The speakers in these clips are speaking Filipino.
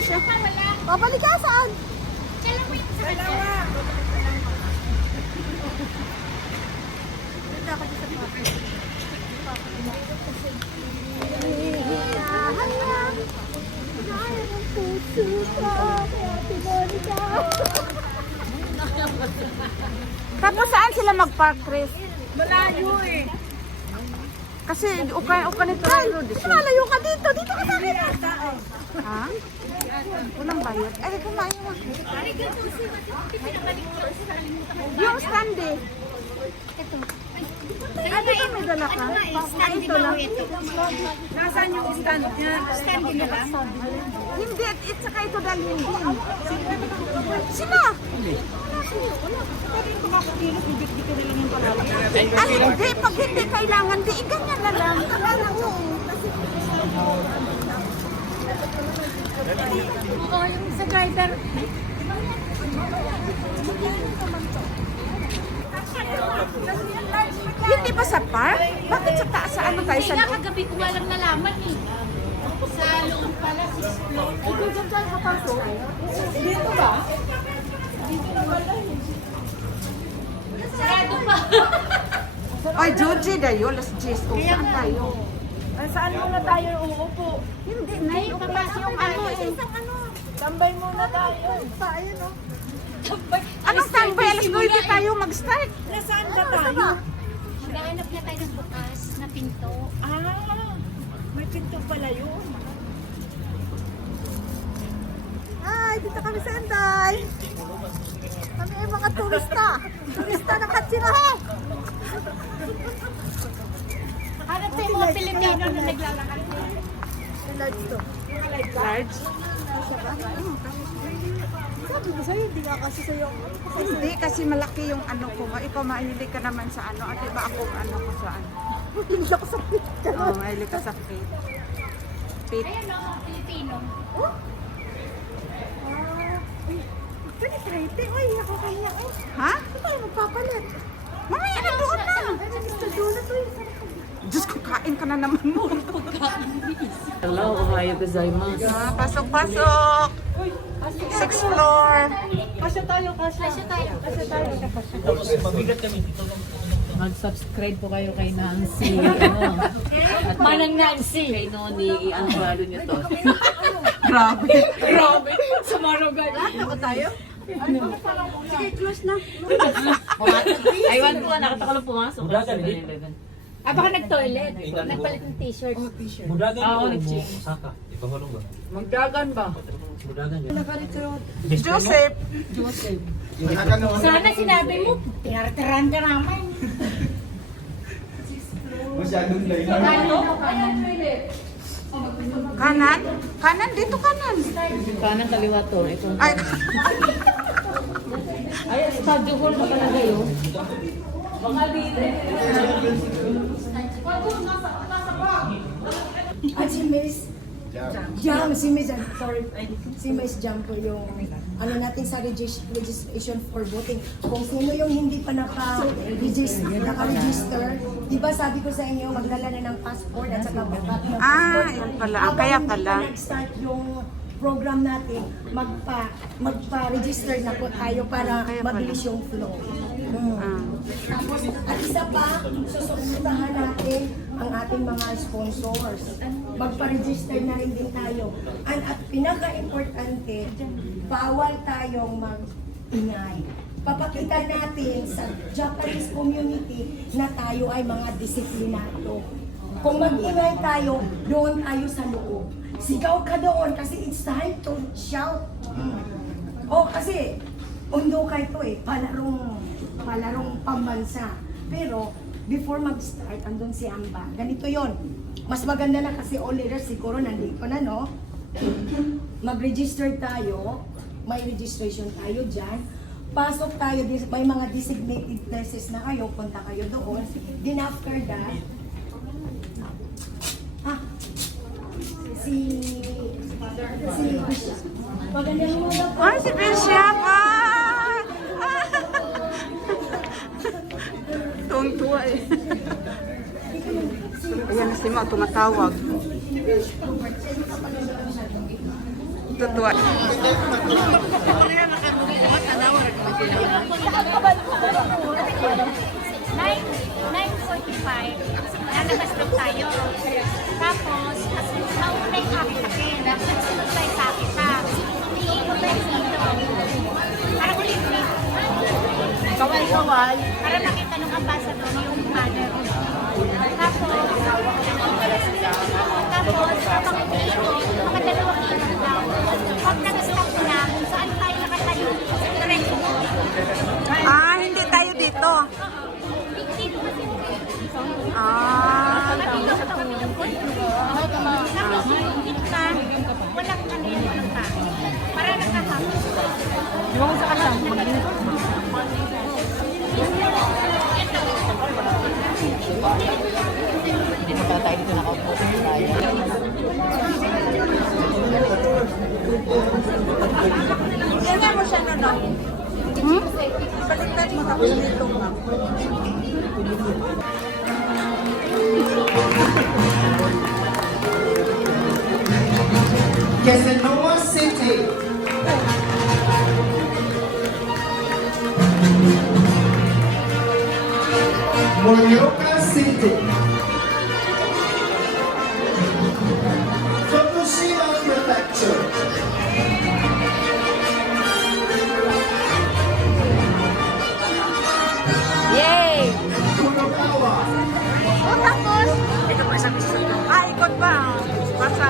na siya. Babalik ka saan? Dalawa. Tapos saan sila mag-park, Chris? Malayo eh. Kasi uka nito tayo. Malayo ka dito. Dito ka sa akin. Ha? Walang bayad. Ay, kumain mo. Yung stand eh. Ay, dito may dala ka? Ay, ito lang. Nasaan yung stand niya? Stand din ba? Hindi, at saka ito dalhin din. Sino? Ay, hindi. Pag hindi kailangan, di ganyan na lang. Oo, yung sa driver. Hindi ba sa park? Bakit sa taas? Sa ano tayo? Sa loob? Kagabi ko walang nalaman eh. Sa loob pala, 6th floor. Ikaw dyan tayo kapasok? Dito ba? Sarado pa. Ay, Georgie dayo. Las 10. O, saan tayo? Ay, saan muna tayo uupo? Hindi, na yung papasok yung ano eh. Tambay muna tayo. Tayo, no? Anong tambay? Alas 9 tayo mag-start. Nasaan ba tayo? Maghahanap na tayo ng bukas na pinto. Ah, may pinto pala yun. Ay, dito kami sa Anday. Kami ay mga turista. Turista ng Katsirahe. Hanap tayo mga Pilipino na naglalakad. Large to. Large? Sabi ko sa'yo, hindi nga kasi sa'yo. Hindi, kasi malaki yung ano ko. Ikaw mahilig ka naman sa ano. At iba ako ano ko sa ano. Mahilig ako sa pit ka. Oo, mahilig ka sa pit. Pit. Ayan o, Pilipino. Pwede tayo, te. Uy, nakakaya eh. Ha? Ito tayo magpapalit. Mamaya na doon na. Doon na to eh. Diyos ko, kain ka na naman mo. Hello, ohayo gozaimasu. Pasok, pasok. 6th floor. Kasya tayo, kasya. Kasya tayo. Mag-subscribe po kayo kay Nancy. Ano? At Manang Nancy. kay Noni, ang follow niyo to. Grabe. Grabe! Sumarugan. Ako tayo? Sige, close na. Ay, one po, nakita ko lang pumasok. Ah, baka nag-toilet. Nagpalit ng t-shirt. Mudagan Oo, mo nag-check. Saka, ipahulong ba? Magdagan ba? Mudagan yan. Joseph. Joseph. Sana sinabi mo, tinartaran ka naman. Masyadong layo. Kanan? Kanan, dito kanan. Kanan kaliwa to. Ito. Ay, Ay, studio hall pa talaga yun. Baka dito. At si Miss Jam, si Miss sorry, si Miss Jam po yung ano natin sa registration for voting. Kung sino yung hindi pa naka-register, di ba sabi ko sa inyo, magdala na ng passport at saka backup ng passport. yun pala. Kaya Habang pala. hindi pa nag-start yung program natin, magpa-register na po tayo para Kaya pala. mabilis yung flow. ah. Tapos, at isa pa, susuportahan natin ang ating mga sponsors. Magpa-register na rin din tayo. At pinaka-importante, bawal tayong mag-ingay. Papakita natin sa Japanese community na tayo ay mga disiplinado. Kung mag-ingay tayo, doon tayo sa loob. Sigaw ka doon kasi it's time to shout. O kasi, Undokai to eh, palarong pambansa. Pero, before mag-start, andun si Amba. Ganito yon. Mas maganda na kasi all leaders siguro nandito na, no? Mag-register tayo, may registration tayo dyan. Pasok tayo, may mga designated places na kayo, punta kayo doon. Then after that, si magandang muna po. Ay, si Bishop! Tuwang-tuwa eh. Ayan, si Ma, tumatawag. Tutuwa. Nine 9:45, lalabas lang tayo. Tapos, mauna yung aking akin. Sunod tayo sa akin ha. Iikot tayo dito. Para ulit-ulit. Kawal-kawal. Para makita ng ambassador yung mother. Tapos, habang umiikot, mga dalawang ikot daw. Pag nag-stop na, kung saan tayo nakatayo, diretso mo. Ah, hindi tayo dito. Dito kasi Ah. tapos yung kita, walang ano yung walang tayo. Para nakahapos. Yung sa kasama. Hindi pala tayo dito nakaupo tayo. Ganyan mo siya na no? Baliktad mo tapos dito nga. Casanova City. Morioka City. Fukushima Prefecture. Yay! Furukawa. O tapos? Ito pa sa piso. Ah, ikot pa. Basta.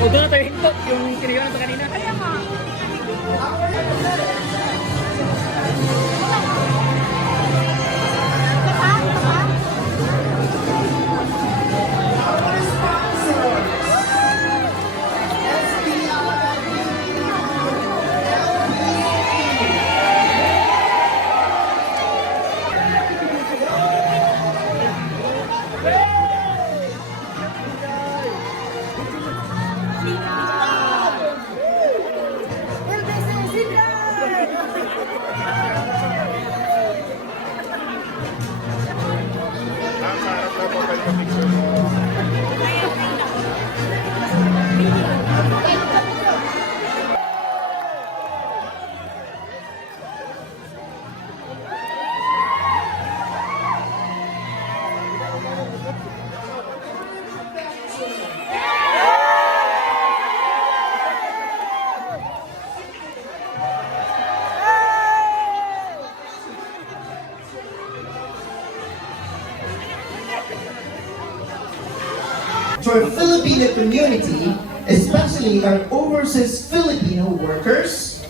O doon na tayo hintok yung kiniwan natin kanina. Kaya nga. To our Filipino community, especially our overseas Filipino workers.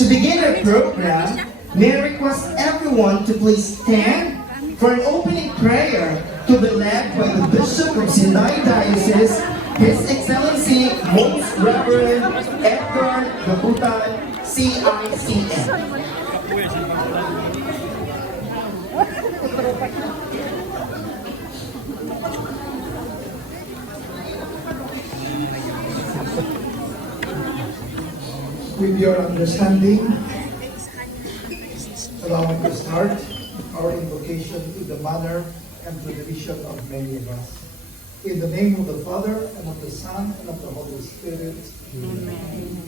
To begin our program, may I request everyone to please stand for an opening prayer to be led by the Bishop of Sinai Diocese, His Excellency Most Reverend Edgar Gabutan, CICM. With your understanding, allow me to start our invocation in the manner and tradition of many of us. In the name of the Father, and of the Son, and of the Holy Spirit. Amen.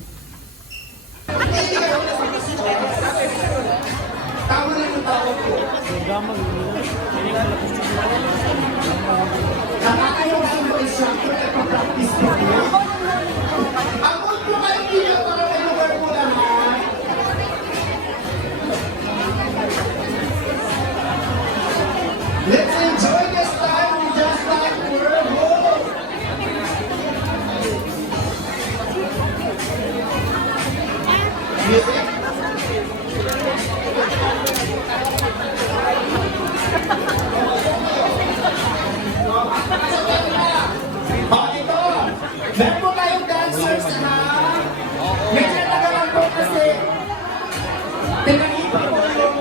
Tama na yung tawag ko. Nakakayaw ang mga instructor at pag-practice ko. Ako po kayo dito para may lugar po lahat. Let's enjoy this time just like we're home. Music. Ito, meron po tayong dancers na medyo nagalang po kasi tinanipan po yung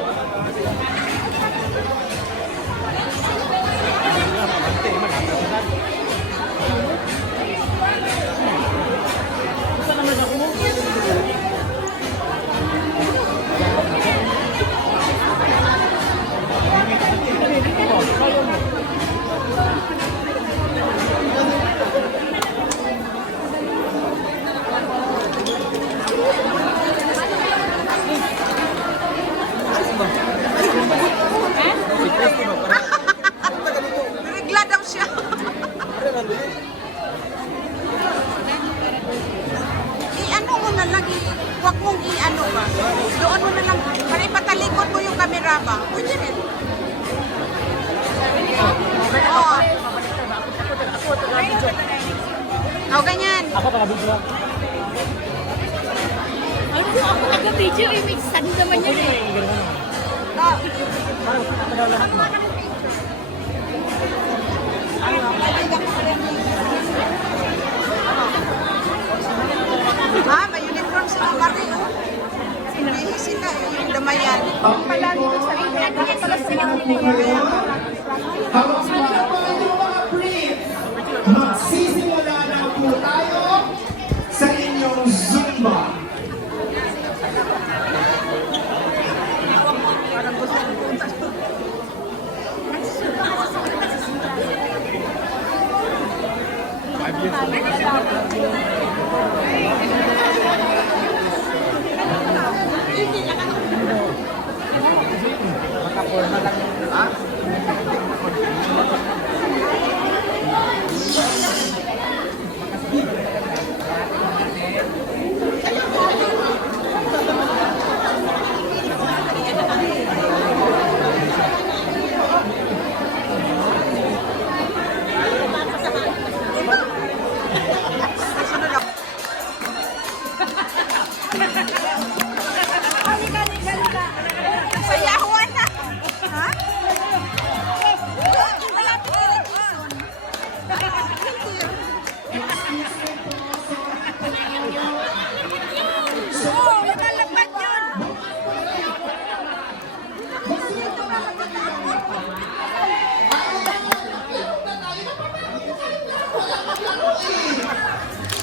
lang, huwag mong i-ano ba. Doon mo na lang, para ipatalikod mo yung camera ba. Pwede rin. Oo. Oh, ganyan. Ako taga-video. Ano ako taga-video, may stand naman yun eh. Ha, may uniform sila pare, oh. May sila, yung damayan. Okay po, habang wala pa kayong mga brief, magsisimula na po tayo sa inyong Zumba. Sayawan na. Ha? Malapit na rin Quezon. Oo, lumalapad yun.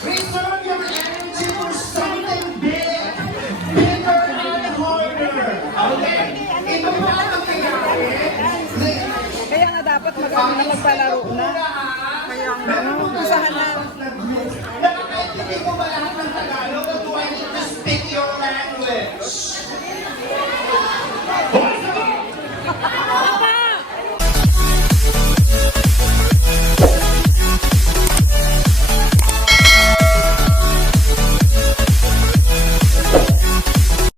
Reserve your energy for something big, bigger and harder. Okay? Ito po ang nangyayari. Kaya nga dapat mag-ano na magpalaro na. Kaya nga, usahan na. Nakakaintindi ko ba lahat ng Tagalog? Or do I need to speak your language?